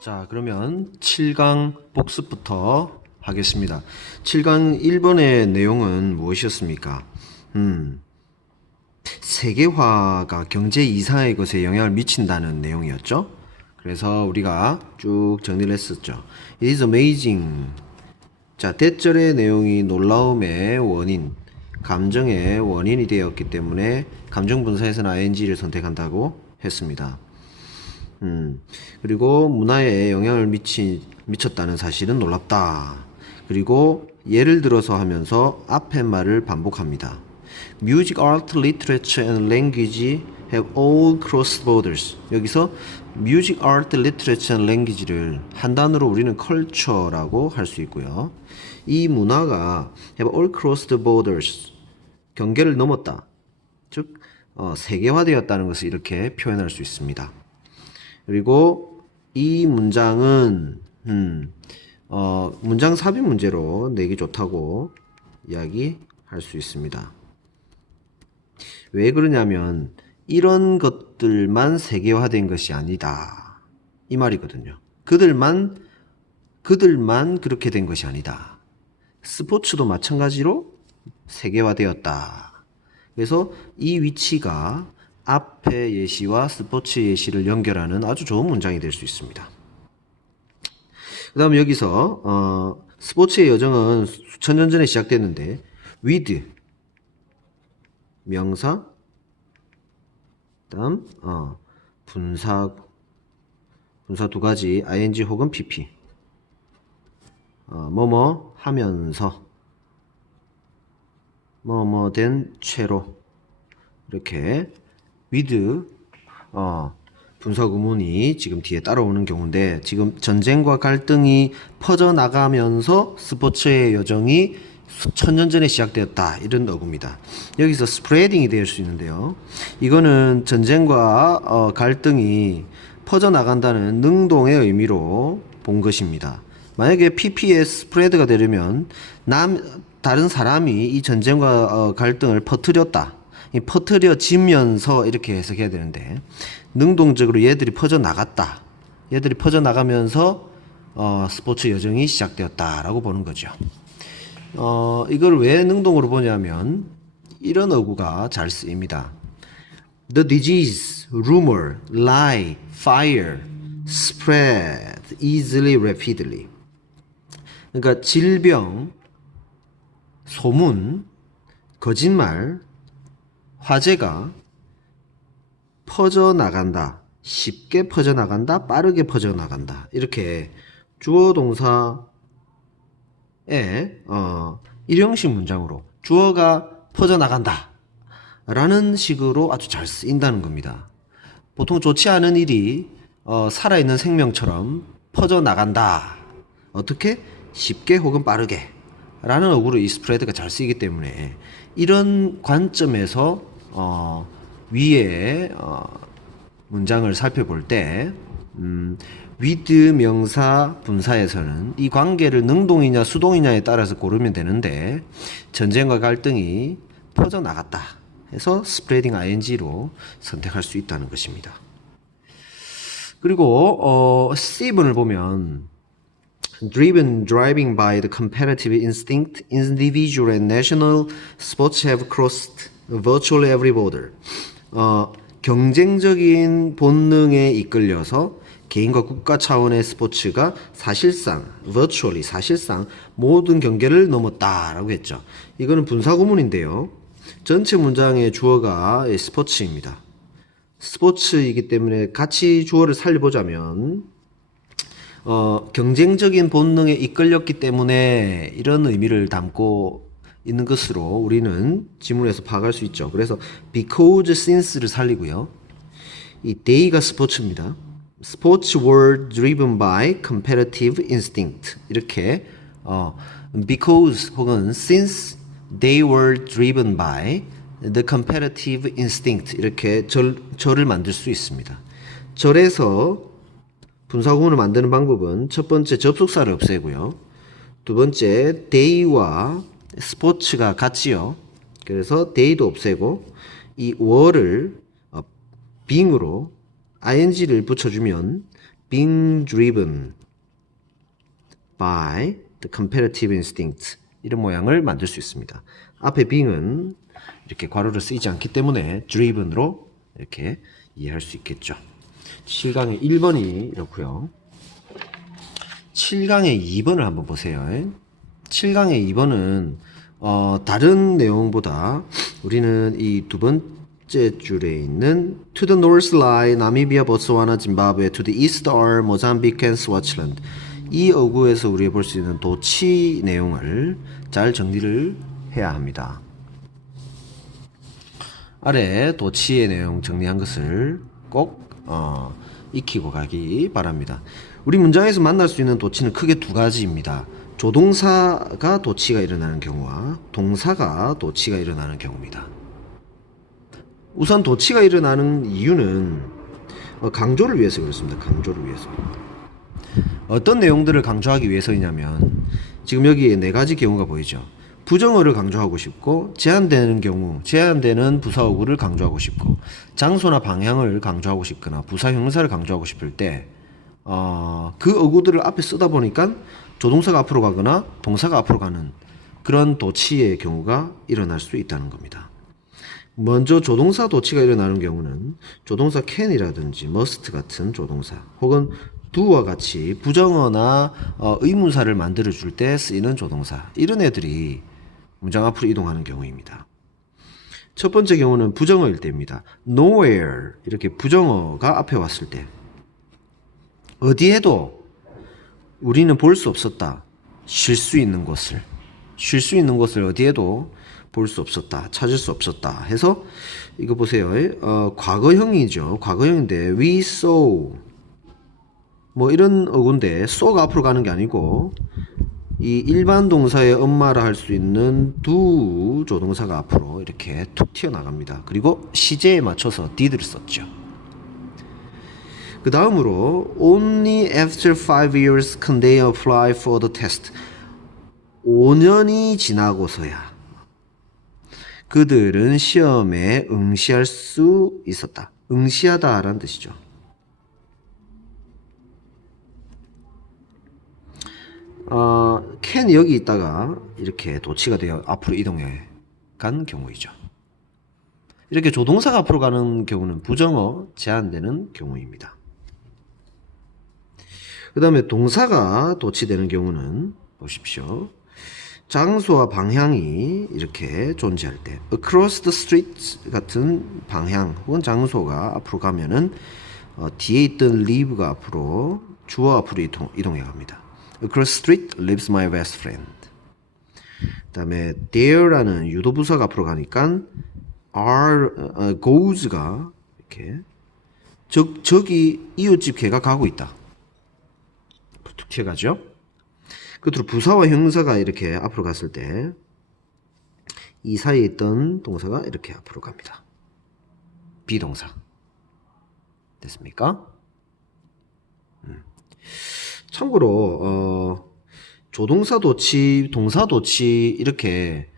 자, 그러면 7강 복습부터 하겠습니다. 7강 1번의 내용은 무엇이었습니까? 세계화가 경제 이상의 것에 영향을 미친다는 내용이었죠. 그래서 우리가 쭉 정리를 했었죠. It is amazing. 자, 대절의 내용이 놀라움의 원인, 감정의 원인이 되었기 때문에 감정분사에서는 ing를 선택한다고 했습니다. 그리고 문화에 영향을 미쳤다는 사실은 놀랍다. 그리고 예를 들어서 하면서 앞의 말을 반복합니다. Music, art, literature and language have all crossed borders. 여기서 music, art, literature and language를 한 단어로 우리는 culture라고 할 수 있고요. 이 문화가 have all crossed borders. 경계를 넘었다. 즉 세계화되었다는 것을 이렇게 표현할 수 있습니다. 그리고 이 문장은 문장 삽입 문제로 내기 좋다고 이야기할 수 있습니다. 왜 그러냐면 이런 것들만 세계화된 것이 아니다 이 말이거든요. 그들만 그렇게 된 것이 아니다. 스포츠도 마찬가지로 세계화되었다. 그래서 이 위치가 앞의 예시와 스포츠 예시를 연결하는 아주 좋은 문장이 될 수 있습니다. 그 다음 여기서 스포츠의 여정은 수천 년 전에 시작됐는데 with 명사 그 다음 분사 두 가지 ing 혹은 pp 뭐뭐 하면서 뭐뭐 된 채로 이렇게 with 분사 구문이 지금 뒤에 따라오는 경우인데 지금 전쟁과 갈등이 퍼져나가면서 스포츠의 여정이 수천 년 전에 시작되었다 이런 어구입니다. 여기서 스프레딩이 될 수 있는데요. 이거는 전쟁과 갈등이 퍼져나간다는 능동의 의미로 본 것입니다. 만약에 pp에 스프레드가 되려면 다른 사람이 이 전쟁과 갈등을 퍼뜨려지면서 이렇게 해석해야 되는데 능동적으로 얘들이 퍼져나갔다. 얘들이 퍼져나가면서 스포츠 여정이 시작되었다라고 보는 거죠. 이걸 왜 능동으로 보냐면 이런 어구가 잘 쓰입니다. The disease, rumor, lie, fire, spread easily, rapidly. 그러니까 질병, 소문, 거짓말, 화재가 퍼져나간다. 쉽게 퍼져나간다. 빠르게 퍼져나간다. 이렇게 주어 동사의 일형식 문장으로 주어가 퍼져나간다 라는 식으로 아주 잘 쓰인다는 겁니다. 보통 좋지 않은 일이 살아있는 생명처럼 퍼져나간다. 어떻게? 쉽게 혹은 빠르게 라는 어구로 이 스프레드가 잘 쓰이기 때문에 이런 관점에서 위에 문장을 살펴볼 때 with 명사 분사에서는 이 관계를 능동이냐 수동이냐에 따라서 고르면 되는데 전쟁과 갈등이 퍼져나갔다 해서 spreading ing로 선택할 수 있다는 것입니다. 그리고 C분을 보면 driving by the competitive instinct, individual and national sports have crossed virtually every border. 경쟁적인 본능에 이끌려서 개인과 국가 차원의 스포츠가 사실상 모든 경계를 넘었다라고 했죠. 이거는 분사구문인데요. 전체 문장의 주어가 스포츠입니다. 스포츠이기 때문에 같이 주어를 살려보자면 경쟁적인 본능에 이끌렸기 때문에 이런 의미를 담고 있는 것으로 우리는 지문에서 파악할 수 있죠. 그래서 because, since를 살리고요. 이 they가 스포츠입니다. Sports were driven by competitive instinct. 이렇게 because 혹은 since they were driven by the competitive instinct 이렇게 절을 만들 수 있습니다. 절에서 분사구문을 만드는 방법은 첫 번째 접속사를 없애고요. 두 번째 they와 스포츠가 같지요. 그래서 they도 없애고 이 were를 being으로 ing를 붙여주면 being driven by the comparative instinct 이런 모양을 만들 수 있습니다. 앞에 being은 이렇게 괄호를 쓰이지 않기 때문에 driven으로 이렇게 이해할 수 있겠죠. 7강의 1번이 이렇고요. 7강의 2번을 한번 보세요. 7강의 2번은 다른 내용보다 우리는 이 두 번째 줄에 있는 To the north lie Namibia, Botswana, Zimbabwe. To the east are Mozambique and Swaziland. 이 어구에서 우리가 볼 수 있는 도치 내용을 잘 정리를 해야 합니다. 아래 도치의 내용 정리한 것을 꼭 익히고 가기 바랍니다. 우리 문장에서 만날 수 있는 도치는 크게 두 가지입니다. 조동사가 도치가 일어나는 경우와 동사가 도치가 일어나는 경우입니다. 우선 도치가 일어나는 이유는 강조를 위해서 그렇습니다. 강조를 위해서. 어떤 내용들을 강조하기 위해서이냐면 지금 여기에 네 가지 경우가 보이죠. 부정어를 강조하고 싶고 제한되는 경우, 제한되는 부사어구를 강조하고 싶고 장소나 방향을 강조하고 싶거나 부사 형사를 강조하고 싶을 때 그 어구들을 앞에 쓰다 보니까 조동사가 앞으로 가거나 동사가 앞으로 가는 그런 도치의 경우가 일어날 수 있다는 겁니다. 먼저 조동사 도치가 일어나는 경우는 조동사 can이라든지 must 같은 조동사 혹은 do와 같이 부정어나 의문사를 만들어 줄 때 쓰이는 조동사 이런 애들이 문장 앞으로 이동하는 경우입니다. 첫 번째 경우는 부정어일 때입니다. nowhere 이렇게 부정어가 앞에 왔을 때 어디에도 우리는 볼 수 없었다. 쉴 수 있는 곳을 어디에도 볼 수 없었다. 찾을 수 없었다. 해서 이거 보세요. 과거형이죠. 과거형인데 we saw 뭐 이런 어구인데 so가 앞으로 가는 게 아니고 이 일반 동사의 엄마라 할 수 있는 do 조동사가 앞으로 이렇게 툭 튀어나갑니다. 그리고 시제에 맞춰서 did를 썼죠. 그 다음으로 only after 5 years can they apply for the test. 5년이 지나고서야 그들은 시험에 응시할 수 있었다. 응시하다라는 뜻이죠. can 여기 있다가 이렇게 도치가 되어 앞으로 이동해 간 경우이죠. 이렇게 조동사가 앞으로 가는 경우는 부정어 제한되는 경우입니다. 그 다음에 동사가 도치되는 경우는 보십시오. 장소와 방향이 이렇게 존재할 때 across the street 같은 방향 혹은 장소가 앞으로 가면은 뒤에 있던 live가 앞으로 주어 앞으로 이동해 갑니다. Across the street lives my best friend. 그 다음에 there라는 유도부사가 앞으로 가니까 goes가 이렇게 저기 이웃집 개가 가고 있다. 툭 튀어가죠. 끝으로 부사와 형사가 이렇게 앞으로 갔을 때 이 사이에 있던 동사가 이렇게 앞으로 갑니다. 비동사. 됐습니까? 참고로 조동사 도치, 동사 도치 이렇게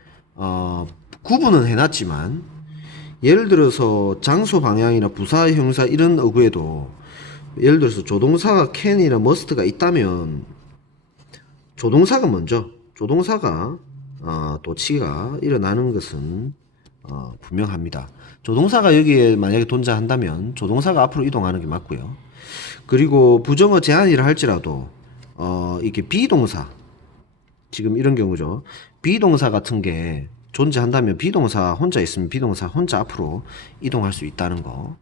구분은 해놨지만 예를 들어서 장소 방향이나 부사 형사 이런 어구에도 예를 들어서 조동사가 can이나 must가 있다면 조동사가 먼저 조동사가 도치가 일어나는 것은 분명합니다. 조동사가 여기에 만약에 존재한다면 조동사가 앞으로 이동하는 게 맞고요. 그리고 부정어 제한이라 할지라도 이게 비동사 지금 이런 경우죠. 비동사 같은 게 존재한다면 비동사 혼자 있으면 비동사 혼자 앞으로 이동할 수 있다는 거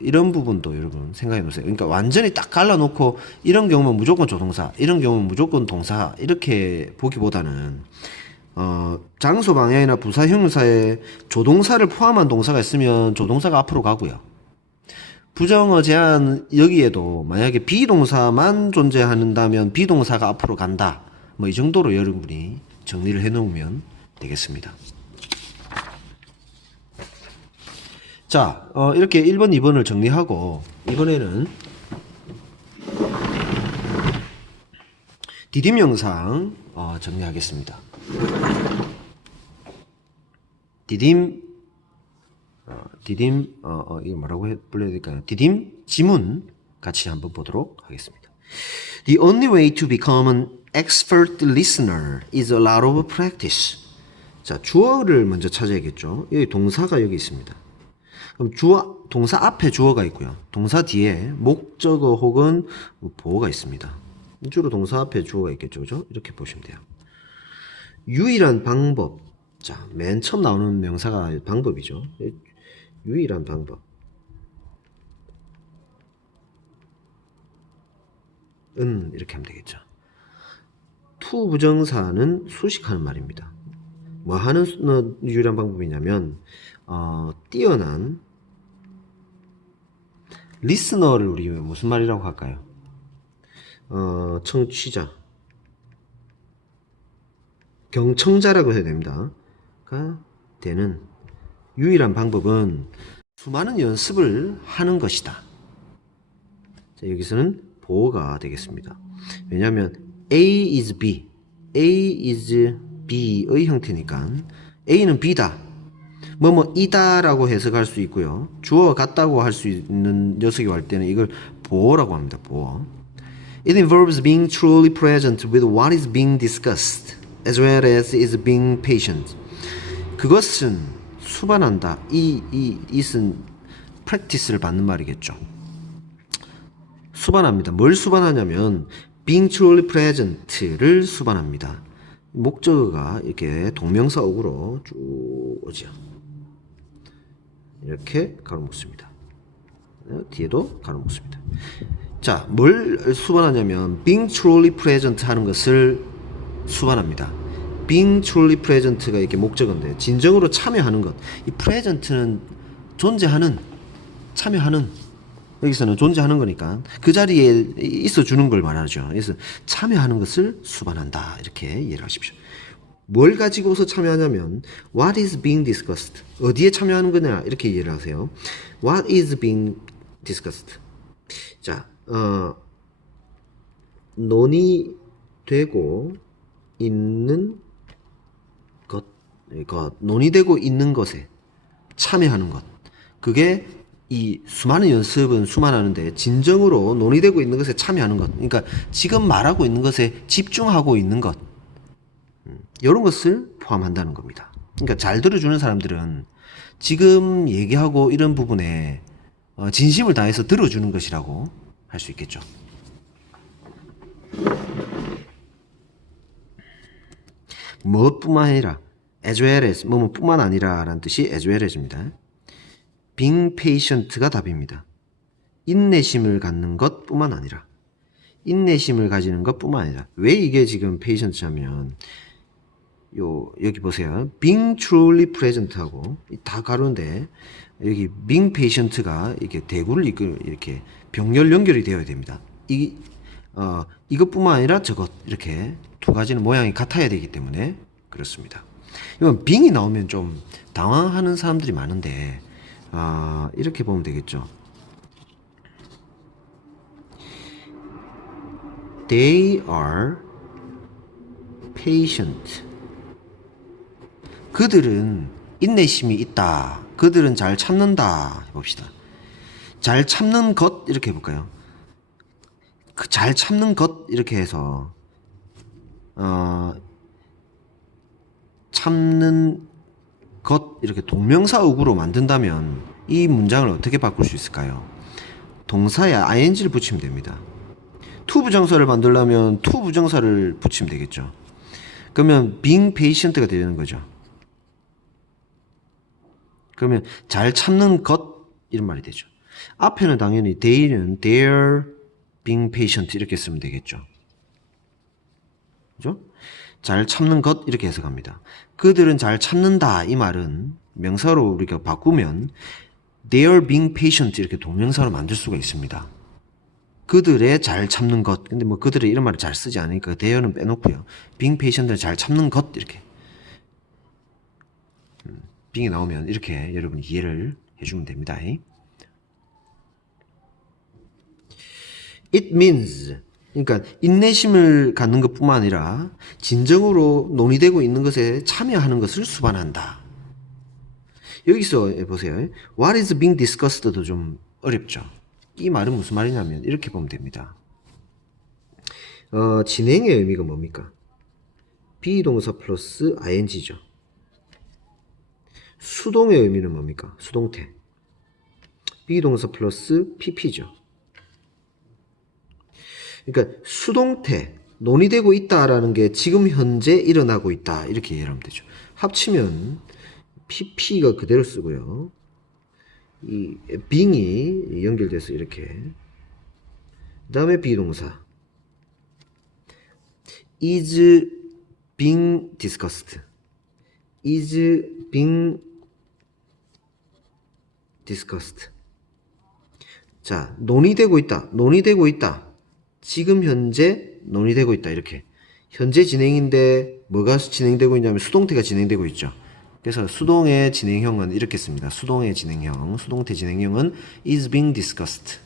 이런 부분도 여러분 생각해 놓으세요. 그러니까 완전히 딱 갈라놓고 이런 경우는 무조건 조동사 이런 경우는 무조건 동사 이렇게 보기보다는 장소 방향이나 부사 형사에 조동사를 포함한 동사가 있으면 조동사가 앞으로 가고요. 부정어 제한 여기에도 만약에 비동사만 존재한다면 비동사가 앞으로 간다. 뭐 이 정도로 여러분이 정리를 해 놓으면 되겠습니다. 자, 이렇게 1번, 2번을 정리하고 이번에는 디딤 영상 정리하겠습니다. 디딤 이거 뭐라고 불러야 될까요? 디딤 지문 같이 한번 보도록 하겠습니다. The only way to become an expert listener is a lot of practice. 자, 주어를 먼저 찾아야겠죠. 여기 동사가 여기 있습니다. 그럼 동사 앞에 주어가 있고요. 동사 뒤에 목적어 혹은 보어가 있습니다. 주로 동사 앞에 주어가 있겠죠. 그죠? 이렇게 보시면 돼요. 유일한 방법. 자, 맨 처음 나오는 명사가 방법이죠. 유일한 방법. 이렇게 하면 되겠죠. to 부정사는 수식하는 말입니다. 뭐 하는 유일한 방법이냐면 뛰어난 리스너를 우리 무슨 말이라고 할까요? 청취자, 경청자라고 해야 됩니다. 가 되는 유일한 방법은 수많은 연습을 하는 것이다. 자, 여기서는 보어가 되겠습니다. 왜냐하면 A is B, A is B의 형태니까 A는 B다, 이다 라고 해석할 수 있고요. 주어와 같다고 할 수 있는 녀석이 올 때는 이걸 보어라고 합니다. 보어. It involves being truly present with what is being discussed, as well as is being patient. 그것은 수반한다. it은 practice를 받는 말이겠죠. 수반합니다. 뭘 수반하냐면 being truly present를 수반합니다. 목적어가 이렇게 동명사역으로 쭉 오죠. 이렇게 가로막습니다. 뒤에도 가로막습니다. 자, 뭘 수반하냐면 being truly present 하는 것을 수반합니다. being truly present가 이렇게 목적어인데 진정으로 참여하는 것. 이 present는 존재하는, 참여하는, 여기서는 존재하는 거니까 그 자리에 있어 주는 걸 말하죠. 그래서 참여하는 것을 수반한다. 이렇게 이해를 하십시오. 뭘 가지고서 참여하냐면 what is being discussed. 어디에 참여하는 거냐 이렇게 이해를 하세요. What is being discussed. 자, 논의되고 있는 것, 논의되고 있는 것에 참여하는 것. 그게 이 수많은 연습은 수만하는데 진정으로 논의되고 있는 것에 참여하는 것. 그러니까 지금 말하고 있는 것에 집중하고 있는 것. 이런 것을 포함한다는 겁니다. 그러니까 잘 들어주는 사람들은 지금 얘기하고 이런 부분에 진심을 다해서 들어주는 것이라고 할 수 있겠죠. 무엇뿐만 아니라 as well as 뭐뿐만 아니라 라는 뜻이 as well as입니다. being patient가 답입니다. 인내심을 갖는 것뿐만 아니라, 인내심을 가지는 것뿐만 아니라. 왜 이게 지금 patient냐면 여기 보세요. being truly present하고 다 가로인데 여기 being patient가 이렇게 대구를 이렇게 병렬 연결이 되어야 됩니다. 이것뿐만 아니라 저것, 이렇게 두 가지는 모양이 같아야 되기 때문에 그렇습니다. 이건 being이 나오면 좀 당황하는 사람들이 많은데 이렇게 보면 되겠죠. They are patient. 그들은 인내심이 있다. 그들은 잘 참는다. 해봅시다. 잘 참는 것 이렇게 해볼까요? 그 잘 참는 것 이렇게 해서 참는 것 이렇게 동명사역으로 만든다면 이 문장을 어떻게 바꿀 수 있을까요? 동사에 ing를 붙이면 됩니다. to 부정사를 만들려면 to 부정사를 붙이면 되겠죠. 그러면 being patient가 되는 거죠. 그러면 잘 참는 것 이런 말이 되죠. 앞에는 당연히 they're being patient 이렇게 쓰면 되겠죠. 그죠? 잘 참는 것 이렇게 해석합니다. 그들은 잘 참는다 이 말은 명사로 우리가 바꾸면 they're being patient 이렇게 동명사로 만들 수가 있습니다. 그들의 잘 참는 것. 근데 그들의 이런 말을 잘 쓰지 않으니까 they're는 빼놓고요. being patient는 잘 참는 것 이렇게 being이 나오면 이렇게 여러분이 이해를 해주면 됩니다. It means, 그러니까 인내심을 갖는 것뿐만 아니라 진정으로 논의되고 있는 것에 참여하는 것을 수반한다. 여기서 보세요. What is being discussed도 좀 어렵죠. 이 말은 무슨 말이냐면 이렇게 보면 됩니다. 진행의 의미가 뭡니까? 비동사 플러스 ing죠. 수동의 의미는 뭡니까? 수동태. 비동사 플러스 pp죠. 그러니까 수동태, 논의되고 있다라는 게 지금 현재 일어나고 있다. 이렇게 이해를 하면 되죠. 합치면 pp가 그대로 쓰고요. 이 being이 연결돼서 이렇게. 그 다음에 비동사. is being discussed. is being discussed. 자, 논의되고 있다. 논의되고 있다. 지금 현재 논의되고 있다. 이렇게. 현재 진행인데 뭐가 진행되고 있냐면 수동태가 진행되고 있죠. 그래서 수동의 진행형은 이렇게 씁니다. 수동의 진행형, 수동태 진행형은 is being discussed.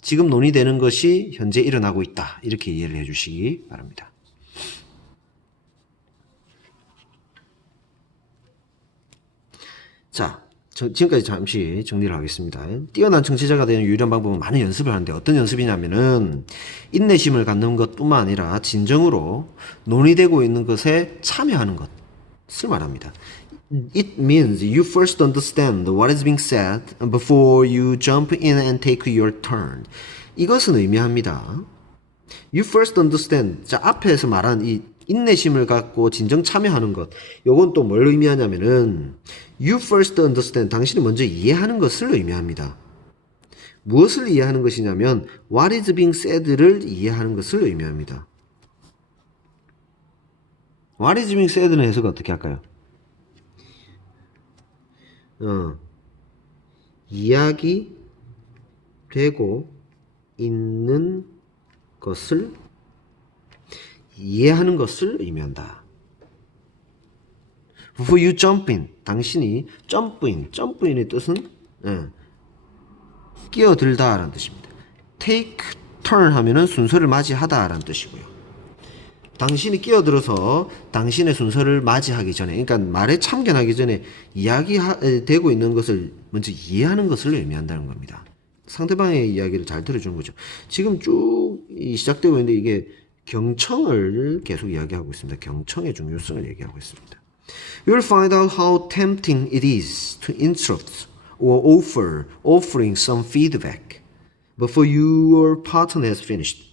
지금 논의되는 것이 현재 일어나고 있다. 이렇게 이해를 해주시기 바랍니다. 자, 지금까지 잠시 정리를 하겠습니다. 뛰어난 청취자가 되는 유일한 방법은 많은 연습을 하는데 어떤 연습이냐면은 인내심을 갖는 것뿐만 아니라 진정으로 논의되고 있는 것에 참여하는 것을 말합니다. It means you first understand what is being said before you jump in and take your turn. 이것은 의미합니다. You first understand. 자, 앞에서 말한 이 인내심을 갖고 진정 참여하는 것. 요건 또 뭘 의미하냐면은 You first understand. 당신이 먼저 이해하는 것을 의미합니다. 무엇을 이해하는 것이냐면 What is being said를 이해하는 것을 의미합니다. What is being said는 해석 어떻게 할까요? 이야기되고 있는 것을 이해하는 것을 의미한다. Before you jump in, 당신이 jump in의 뜻은 끼어들다 라는 뜻입니다. Take turn 하면은 순서를 맞이하다 라는 뜻이고요. 당신이 끼어들어서 당신의 순서를 맞이하기 전에, 그러니까 말에 참견하기 전에 이야기되고 있는 것을 먼저 이해하는 것을 의미한다는 겁니다. 상대방의 이야기를 잘 들어주는 거죠. 지금 쭉 시작되고 있는데 이게 경청을 계속 이야기하고 있습니다. 경청의 중요성을 얘기하고 있습니다. You will find out how tempting it is to interrupt or offering some feedback before your partner has finished.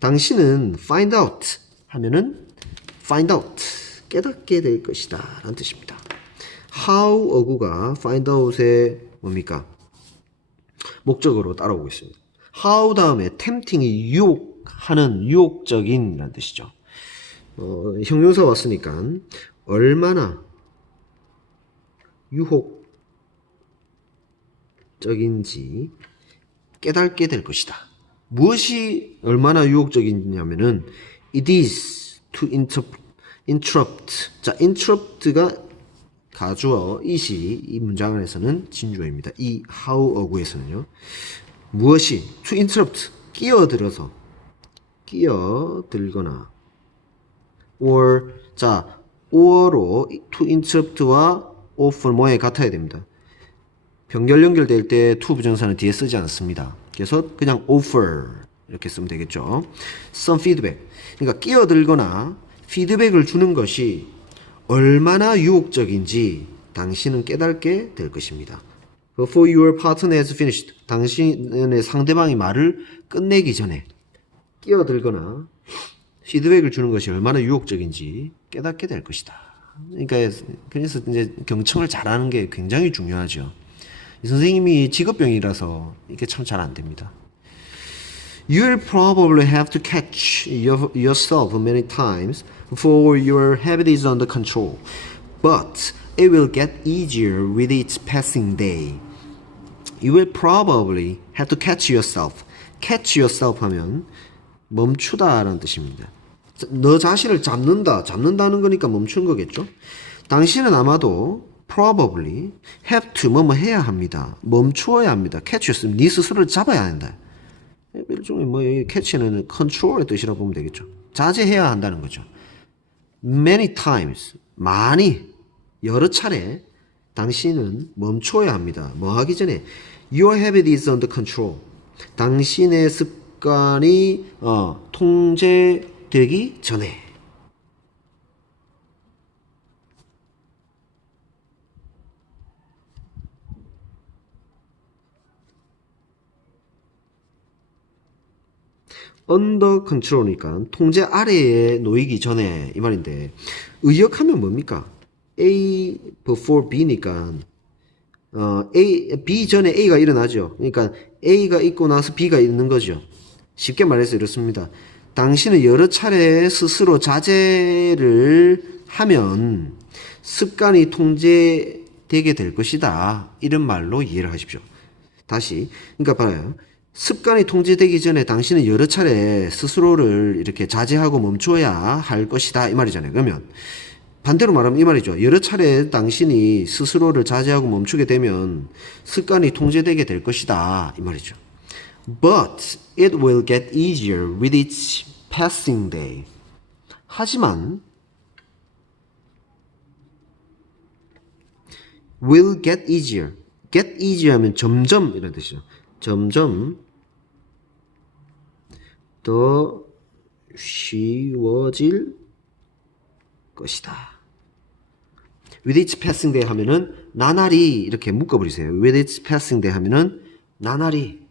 당신은 find out 하면은 find out 깨닫게 될 것이다 라는 뜻입니다. how 어구가 find out의 뭡니까? 목적으로 따라오고 있습니다. how 다음에 tempting이 유혹하는 유혹적인 라는 뜻이죠. 형용사 왔으니까 얼마나 유혹적인지 깨닫게 될 것이다. 무엇이 얼마나 유혹적이냐면은 It is to interrupt. 자, interrupt가 가주어 it이 이 문장 안에서는 진주어입니다. 이 how 어구에서는요. 무엇이 to interrupt 끼어들어서 끼어들거나 or 자 or로 to interrupt와 offer 뭐에 같아야 됩니다. 병렬 연결될 때 to 부정사는 뒤에 쓰지 않습니다. 그래서 그냥 offer 이렇게 쓰면 되겠죠. Some feedback. 그러니까 끼어들거나 피드백을 주는 것이 얼마나 유혹적인지 당신은 깨닫게 될 것입니다. Before your partner has finished. 당신의 상대방이 말을 끝내기 전에 끼어들거나 피드백을 주는 것이 얼마나 유혹적인지 깨닫게 될 것이다. 그러니까 그래서 이제 경청을 잘하는 게 굉장히 중요하죠. 이 선생님이 직업병이라서 이게 참 잘 안 됩니다. You'll probably have to catch yourself many times before your habit is under control, but it will get easier with each passing day. You will probably have to catch yourself. catch yourself 하면 멈추다라는 뜻입니다. 너 자신을 잡는다는 거니까 멈추는 거겠죠. 당신은 아마도 probably have to 뭐뭐 해야 합니다. 멈추어야 합니다. catch yourself. 네 스스로를 잡아야 한다. 일종의 뭐 여기 catch는 control의 뜻이라고 보면 되겠죠. 자제해야 한다는 거죠. Many times 많이 여러 차례 당신은 멈춰야 합니다. 뭐 하기 전에 Your habit is under control. 당신의 습관이 통제되기 전에. under control이니까 통제 아래에 놓이기 전에 이 말인데, 의역하면 뭡니까? A before B니까 B 전에 A가 일어나죠. 그러니까 A가 있고 나서 B가 있는 거죠. 쉽게 말해서 이렇습니다. 당신은 여러 차례 스스로 자제를 하면 습관이 통제되게 될 것이다. 이런 말로 이해를 하십시오. 다시, 그러니까 봐요. 습관이 통제되기 전에 당신은 여러 차례 스스로를 이렇게 자제하고 멈춰야 할 것이다. 이 말이잖아요. 그러면 반대로 말하면 이 말이죠. 여러 차례 당신이 스스로를 자제하고 멈추게 되면 습관이 통제되게 될 것이다. 이 말이죠. But it will get easier with each passing day. 하지만 will get easier. get easier 하면 점점 이런 뜻이죠. 점점 더 쉬워질 것이다. With each passing day 하면은 나날이 이렇게 묶어버리세요. With each passing day 하면은 나날이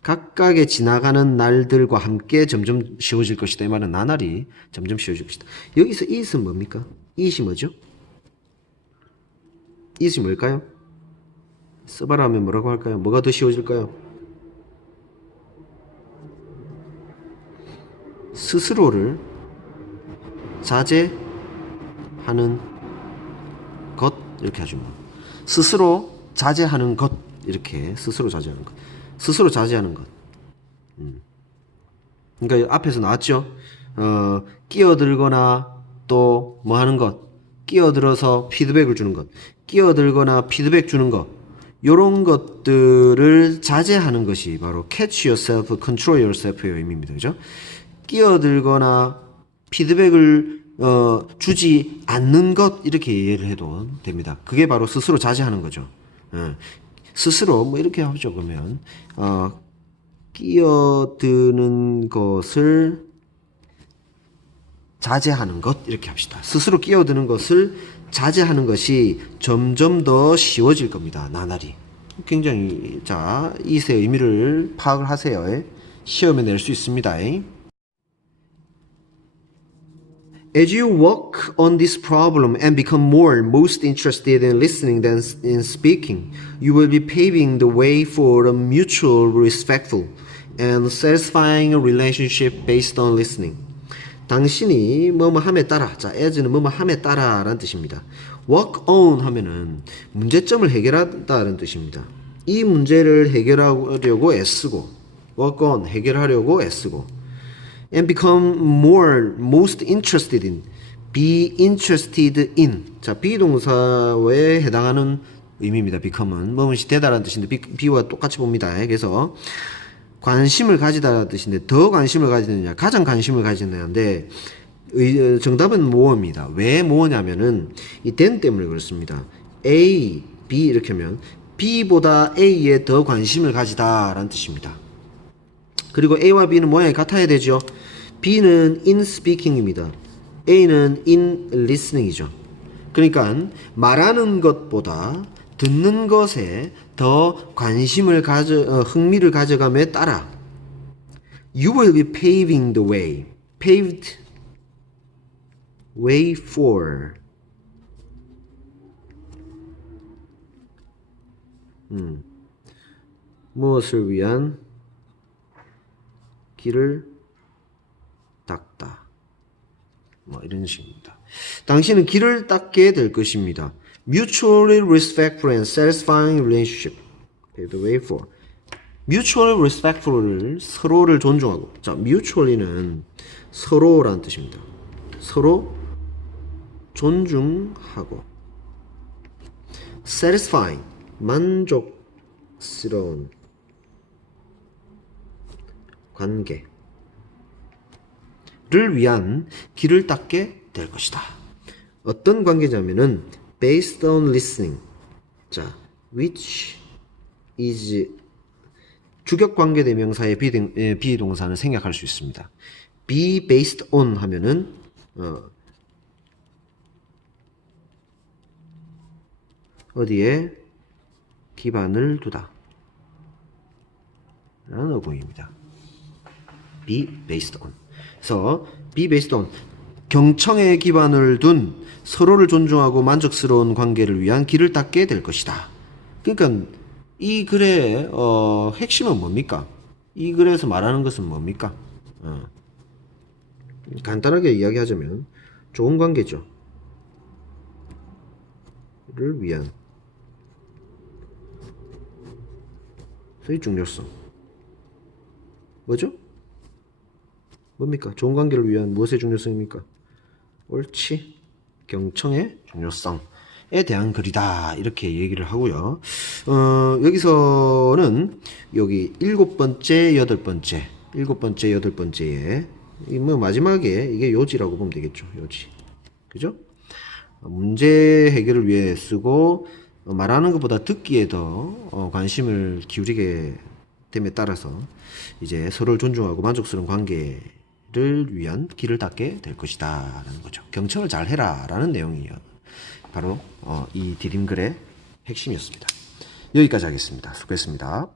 각각의 지나가는 날들과 함께 점점 쉬워질 것이다. 이 말은 나날이 점점 쉬워질 것이다. 여기서 it은 뭡니까? it이 뭐죠? it이 뭘까요? 써봐라 하면 뭐라고 할까요? 뭐가 더 쉬워질까요? 스스로를 자제하는 것 이렇게 하죠. 스스로 자제하는 것 이렇게 스스로 자제하는 것. 스스로 자제하는 것. 그러니까 앞에서 나왔죠. 끼어들거나 또 뭐 하는 것. 끼어들어서 피드백을 주는 것. 끼어들거나 피드백 주는 것. 요런 것들을 자제하는 것이 바로 catch yourself, control yourself의 의미입니다. 그죠? 끼어들거나 피드백을 주지 않는 것 이렇게 이해를 해도 됩니다. 그게 바로 스스로 자제하는 거죠. 스스로 뭐 이렇게 하죠. 그러면 끼어드는 것을 자제하는 것 이렇게 합시다. 스스로 끼어드는 것을 자제하는 것이 점점 더 쉬워질 겁니다. 나날이. 굉장히 자 이세 의미를 파악을 하세요. 시험에 낼 수 있습니다. As you work on this problem and become more most interested in listening than in speaking, you will be paving the way for a mutual, respectful, and satisfying relationship based on listening. 당신이 뭐뭐 함에 따라, 자, as는 뭐뭐 함에 따라 라는 뜻입니다. work on 하면은 문제점을 해결하다라는 뜻입니다. 이 문제를 해결하려고 애쓰고, work on 해결하려고 애쓰고, and become more, most interested in, be interested in. 자, 비동사에 해당하는 의미입니다. become은 뭐뭐시 되다라는 뜻인데 be와 똑같이 봅니다. 그래서 관심을 가지다라는 뜻인데 더 관심을 가지느냐, 가장 관심을 가지느냐인데 정답은 뭐입니다. 왜 뭐냐면은 이 then 때문에 그렇습니다. A, B 이렇게 하면 B보다 A에 더 관심을 가지다라는 뜻입니다. 그리고 A와 B는 모양이 같아야 되죠. B는 in speaking입니다. A는 in listening이죠. 그러니까 말하는 것보다 듣는 것에 더 관심을 흥미를 가져감에 따라 You will be paving the way. Paved way for 무엇을 위한 길을 닦다. 뭐 이런 식입니다. 당신은 길을 닦게 될 것입니다. Mutually respectful and satisfying relationship. Pave the way for. Mutually respectful을 서로를 존중하고. 자, mutually는 서로라는 뜻입니다. 서로 존중하고. Satisfying 만족스러운 관계를 위한 길을 닦게 될 것이다. 어떤 관계냐면은 based on listening. 자, which is 주격 관계 대명사의 비동사는 생략할 수 있습니다. be based on 하면은 어디에 기반을 두다 라는 어구입니다. be based on. 그래서 be based on 경청에 기반을 둔 서로를 존중하고 만족스러운 관계를 위한 길을 닦게 될 것이다. 그러니까 이 글의 핵심은 뭡니까? 이 글에서 말하는 것은 뭡니까? 간단하게 이야기하자면 좋은 관계죠. 를 위한 의 중요성. 뭐죠? 뭡니까? 좋은 관계를 위한 무엇의 중요성입니까? 옳지. 경청의 중요성에 대한 글이다. 이렇게 얘기를 하고요. 여기서는 여기 일곱 번째, 여덟 번째에 뭐 마지막에 이게 요지라고 보면 되겠죠. 요지. 그죠? 문제 해결을 위해 쓰고 말하는 것보다 듣기에 더 관심을 기울이게 됨에 따라서 이제 서로를 존중하고 만족스러운 관계를 위한 길을 닦게 될 것이다 라는 거죠. 경청을 잘 해라 라는 내용이에요. 바로 이 디딤글의 핵심이었습니다. 여기까지 하겠습니다. 수고했습니다.